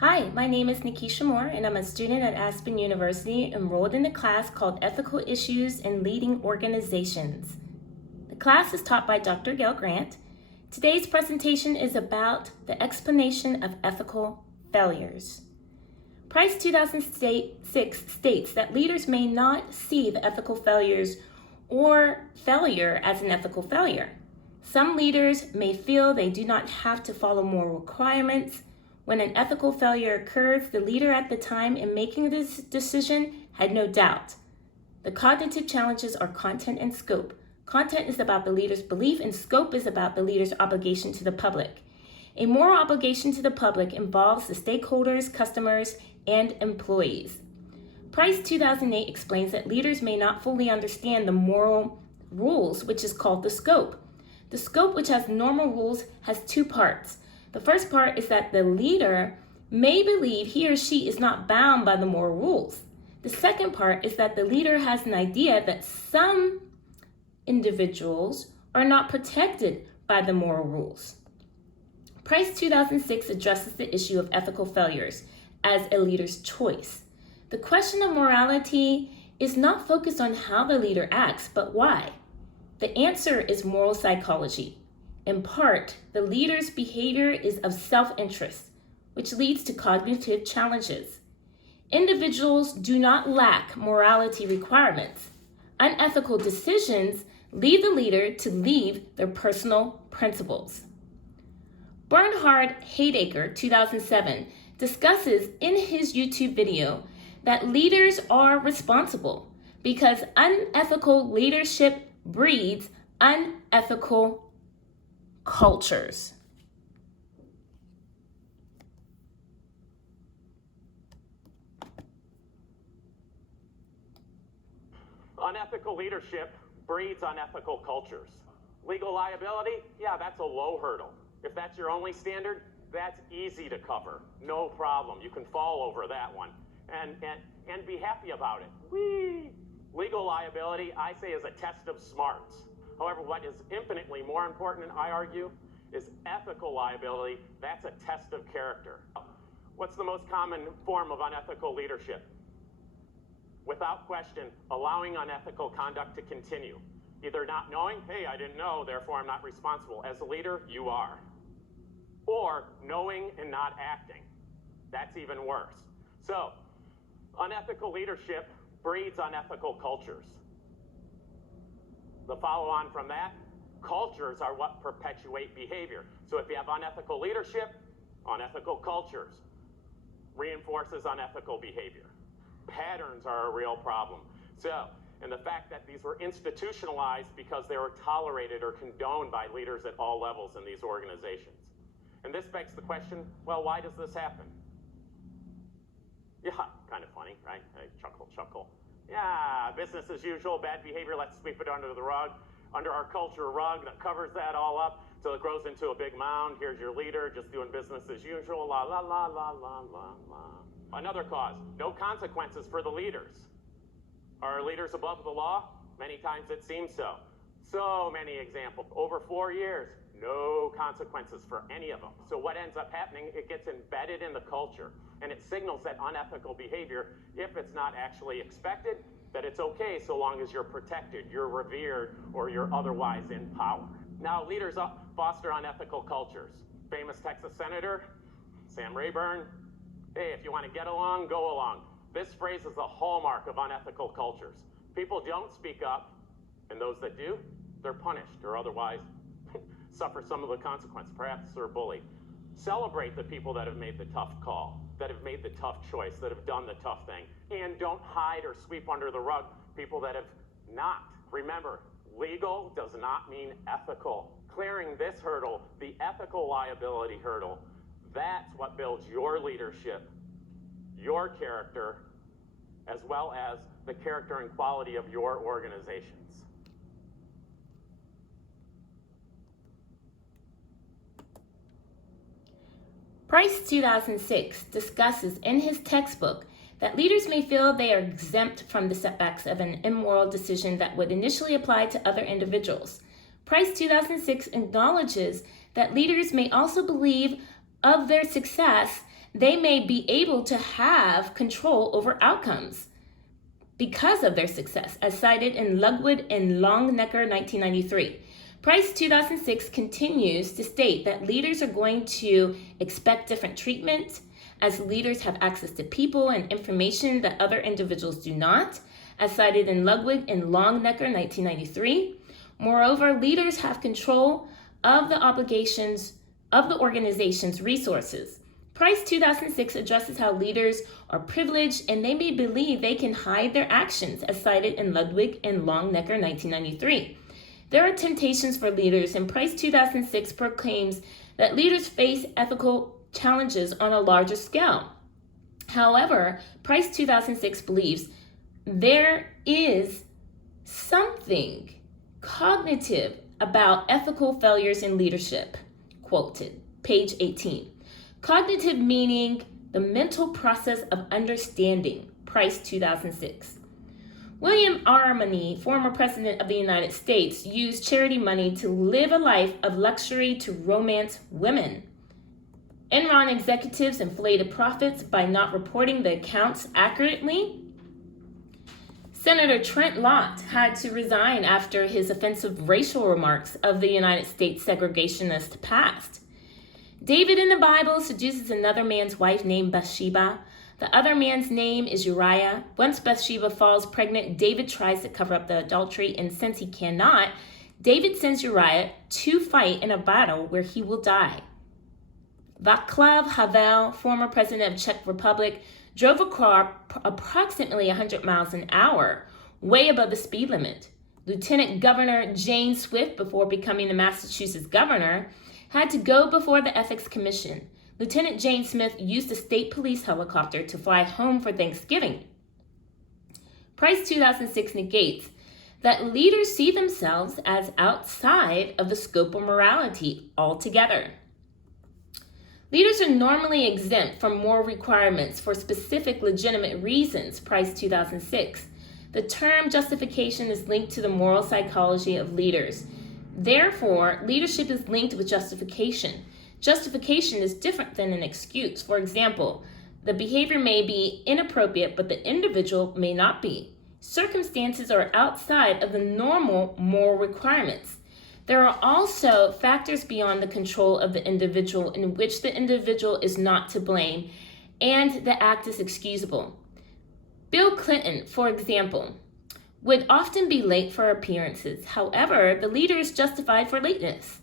Hi, my name is Nikisha Moore, and I'm a student at Aspen University enrolled in a class called Ethical Issues in Leading Organizations. The class is taught by Dr. Gayle Grant. Today's presentation is about the explanation of ethical failures. Price 2006 states that leaders may not see the ethical failures or failure as an ethical failure. Some leaders may feel they do not have to follow moral requirements. When an ethical failure occurs, the leader at the time in making this decision had no doubt. The cognitive challenges are content and scope. Content is about the leader's belief, and scope is about the leader's obligation to the public. A moral obligation to the public involves the stakeholders, customers, and employees. Price 2008 explains that leaders may not fully understand the moral rules, which is called the scope. The scope, which has normal rules, has two parts. The first part is that the leader may believe he or she is not bound by the moral rules. The second part is that the leader has an idea that some individuals are not protected by the moral rules. Price 2006 addresses the issue of ethical failures as a leader's choice. The question of morality is not focused on how the leader acts, but why. The answer is moral psychology. In part, the leader's behavior is of self-interest, which leads to cognitive challenges. Individuals do not lack morality requirements. Unethical decisions lead the leader to leave their personal principles. Bernhard Heidegger, 2007, discusses in his YouTube video that leaders are responsible because unethical leadership breeds unethical cultures. Unethical leadership breeds unethical cultures. Legal liability, yeah, that's a low hurdle. If that's your only standard, that's easy to cover. No problem. You can fall over that one and be happy about it. Whee! Legal liability, I say, is a test of smarts. However, what is infinitely more important, I argue, is ethical liability. That's a test of character. What's the most common form of unethical leadership? Without question, allowing unethical conduct to continue. Either not knowing, hey, I didn't know, therefore I'm not responsible. As a leader, you are. Or knowing and not acting. That's even worse. So, unethical leadership breeds unethical cultures. The follow-on from that, cultures are what perpetuate behavior. So if you have unethical leadership, unethical cultures reinforces unethical behavior. Patterns are a real problem. So, and the fact that these were institutionalized because they were tolerated or condoned by leaders at all levels in these organizations. And this begs the question, well, why does this happen? Yeah, kind of funny, right? Hey, chuckle. Yeah, business as usual, bad behavior, let's sweep it under the rug. Under our culture, a rug that covers that all up till it grows into a big mound. Here's your leader, just doing business as usual, la la la la la la la. Another cause, no consequences for the leaders. Are leaders above the law? Many times it seems so. So many examples. Over 4 years, no consequences for any of them. So what ends up happening, it gets embedded in the culture, and it signals that unethical behavior, if it's not actually expected, that it's okay so long as you're protected, you're revered, or you're otherwise in power. Now, leaders foster unethical cultures. Famous Texas Senator, Sam Rayburn, hey, if you want to get along, go along. This phrase is a hallmark of unethical cultures. People don't speak up, and those that do, they're punished or otherwise suffer some of the consequences. Perhaps they're bullied. Celebrate the people that have made the tough call, that have made the tough choice, that have done the tough thing. And don't hide or sweep under the rug people that have not. Remember, legal does not mean ethical. Clearing this hurdle, the ethical liability hurdle, that's what builds your leadership, your character, as well as the character and quality of your organizations. Price 2006 discusses in his textbook that leaders may feel they are exempt from the setbacks of an immoral decision that would initially apply to other individuals. Price 2006 acknowledges that leaders may also believe of their success they may be able to have control over outcomes because of their success, as cited in Ludwig and Longnecker 1993. Price 2006 continues to state that leaders are going to expect different treatment, as leaders have access to people and information that other individuals do not, as cited in Ludwig and Longnecker 1993. Moreover, leaders have control of the obligations of the organization's resources. Price 2006 addresses how leaders are privileged and they may believe they can hide their actions, as cited in Ludwig and Longnecker 1993. There are temptations for leaders, and Price 2006 proclaims that leaders face ethical challenges on a larger scale. However, Price 2006 believes there is something cognitive about ethical failures in leadership. Quoted, page 18. Cognitive meaning the mental process of understanding, Price 2006. William R. Money, former president of the United States, used charity money to live a life of luxury to romance women. Enron executives inflated profits by not reporting the accounts accurately. Senator Trent Lott had to resign after his offensive racial remarks of the United States segregationist past. David in the Bible seduces another man's wife named Bathsheba. The other man's name is Uriah. Once Bathsheba falls pregnant, David tries to cover up the adultery, and since he cannot, David sends Uriah to fight in a battle where he will die. Václav Havel, former president of Czech Republic, drove a car approximately 100 miles an hour, way above the speed limit. Lieutenant Governor Jane Swift, before becoming the Massachusetts governor, had to go before the Ethics Commission. Lieutenant Jane Smith used a state police helicopter to fly home for Thanksgiving. Price 2006 negates that leaders see themselves as outside of the scope of morality altogether. Leaders are normally exempt from moral requirements for specific legitimate reasons, Price 2006. The term justification is linked to the moral psychology of leaders. Therefore, leadership is linked with justification. Justification is different than an excuse. For example, the behavior may be inappropriate, but the individual may not be. Circumstances are outside of the normal moral requirements. There are also factors beyond the control of the individual in which the individual is not to blame and the act is excusable. Bill Clinton, for example, would often be late for appearances. However, the leader is justified for lateness.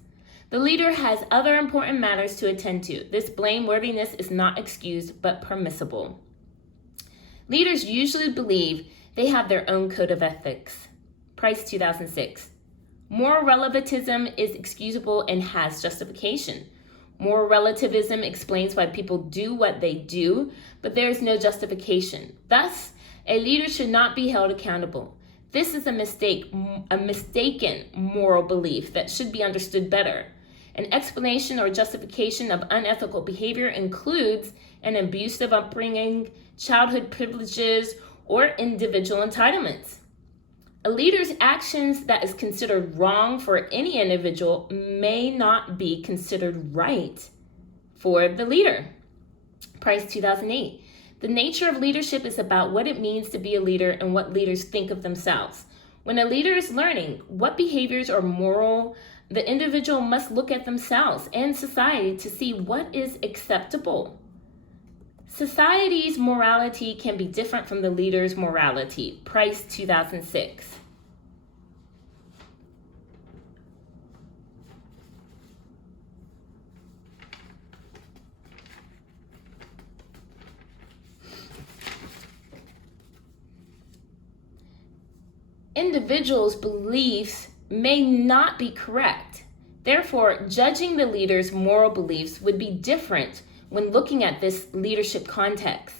The leader has other important matters to attend to. This blameworthiness is not excused, but permissible. Leaders usually believe they have their own code of ethics. Price 2006. Moral relativism is excusable and has justification. Moral relativism explains why people do what they do, but there is no justification. Thus, a leader should not be held accountable. This is a mistaken moral belief that should be understood better. An explanation or justification of unethical behavior includes an abusive upbringing, childhood privileges, or individual entitlements. A leader's actions that is considered wrong for any individual may not be considered right for the leader. Price 2008. The nature of leadership is about what it means to be a leader and what leaders think of themselves. When a leader is learning what behaviors are moral, the individual must look at themselves and society to see what is acceptable. Society's morality can be different from the leader's morality. Price 2006. Individuals' beliefs may not be correct. Therefore, judging the leader's moral beliefs would be different when looking at this leadership context.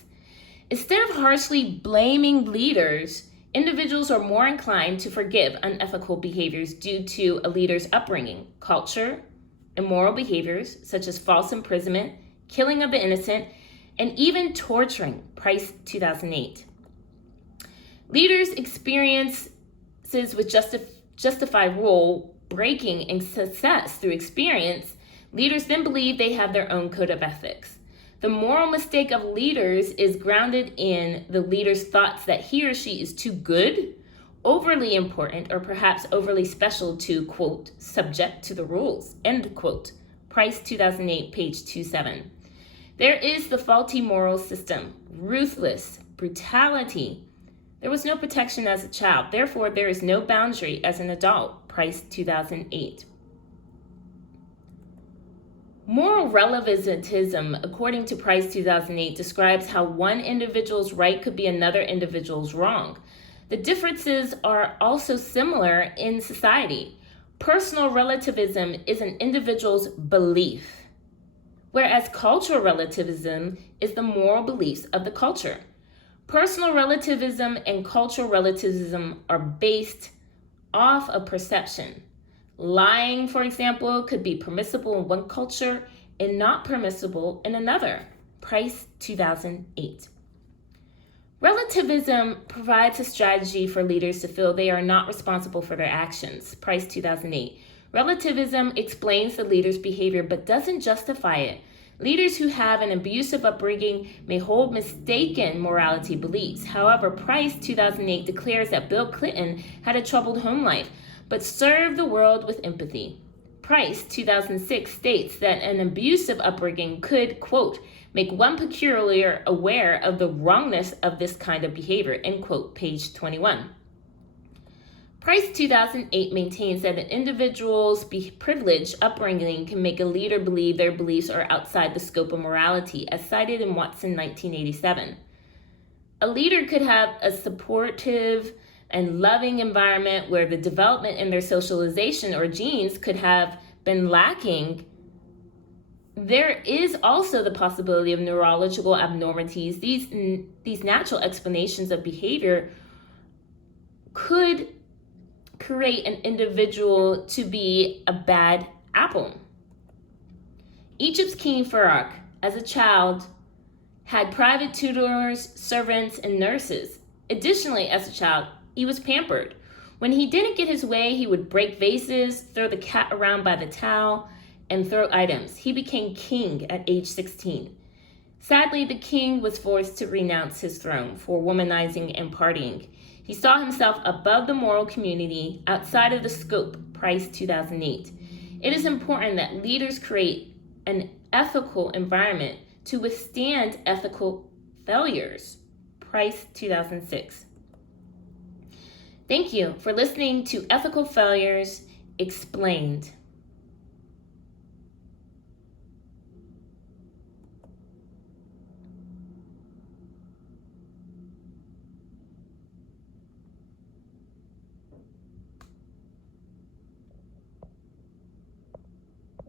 Instead of harshly blaming leaders, individuals are more inclined to forgive unethical behaviors due to a leader's upbringing, culture, immoral behaviors such as false imprisonment, killing of the innocent, and even torturing. Price 2008. Leaders' experiences with justify rule breaking and success through experience. Leaders then believe they have their own code of ethics. The moral mistake of leaders is grounded in the leader's thoughts that he or she is too good, overly important, or perhaps overly special to, quote, subject to the rules, end quote. Price 2008, page 27. There is the faulty moral system, ruthless, brutality. There was no protection as a child. Therefore, there is no boundary as an adult. Price 2008. Moral relativism, according to Price 2008, describes how one individual's right could be another individual's wrong. The differences are also similar in society. Personal relativism is an individual's belief, whereas cultural relativism is the moral beliefs of the culture. Personal relativism and cultural relativism are based off of perception. Lying, for example, could be permissible in one culture and not permissible in another. Price 2008. Relativism provides a strategy for leaders to feel they are not responsible for their actions. Price 2008. Relativism explains the leader's behavior but doesn't justify it. Leaders who have an abusive upbringing may hold mistaken morality beliefs. However, Price 2008 declares that Bill Clinton had a troubled home life, but served the world with empathy. Price 2006 states that an abusive upbringing could, quote, make one peculiarly aware of the wrongness of this kind of behavior, end quote, page 21. Price 2008 maintains that an individual's privileged upbringing can make a leader believe their beliefs are outside the scope of morality, as cited in Watson 1987. A leader could have a supportive and loving environment where the development in their socialization or genes could have been lacking. There is also the possibility of neurological abnormalities. These natural explanations of behavior could create an individual to be a bad apple. Egypt's King Pharaoh, as a child, had private tutors, servants, and nurses. Additionally, as a child, he was pampered. When he didn't get his way, he would break vases, throw the cat around by the towel, and throw items. He became king at age 16. Sadly, the king was forced to renounce his throne for womanizing and partying. He saw himself above the moral community, outside of the scope. Price 2008. It is important that leaders create an ethical environment to withstand ethical failures. Price 2006. Thank you for listening to Ethical Failures Explained.